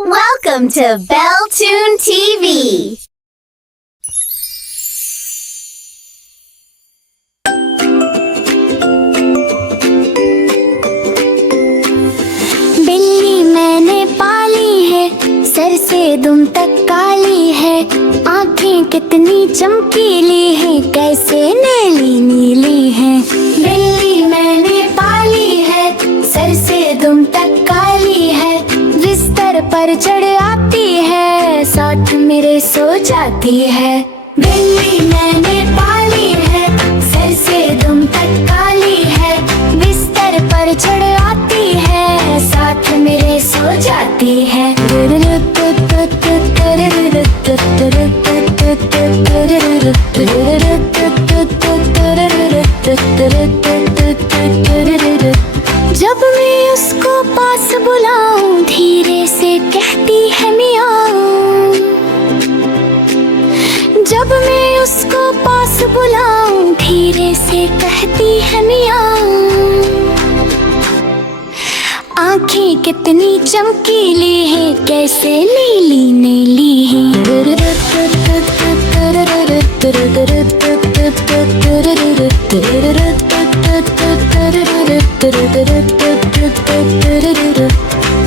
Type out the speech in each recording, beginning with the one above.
Welcome to Belltune TV. बिल्ली मैंने पाली है, सर से दुम तक काली है, आँखें कितनी चमकीली है, कैसे नीली नीली है। बिल्ली मैंने पाली है, सर से दुम तक काली है, बिस्तर पर चढ़ आती है, साथ मेरे सो जाती है। बिल्ली मैंने पाली है, सर से दुम तक काली है, बिस्तर पर चढ़ आती है, साथ मेरे सो जाती है। जब मैं उसको पास बुलाऊं, धीरे से कहती है मियाऊं। जब मैं उसको पास बुलाऊं, धीरे से कहती है मियाऊं। आँखें कितनी चमकीली है, कैसे नीली नीली है।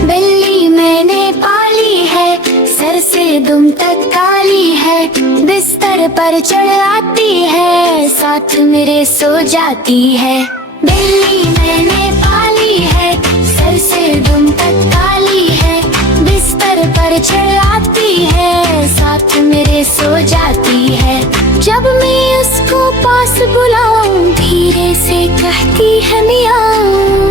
बिल्ली मैंने पाली है, सर से दुम तक काली है, बिस्तर पर चढ़ आती है, साथ मेरे सो जाती है। बिल्ली मैंने पाली है, सर से दुम तक काली है, बिस्तर पर चढ़ आती है, साथ मेरे सो जाती है। जब मैं उसको पास बुलाऊं, धीरे से कहती है मियाऊं।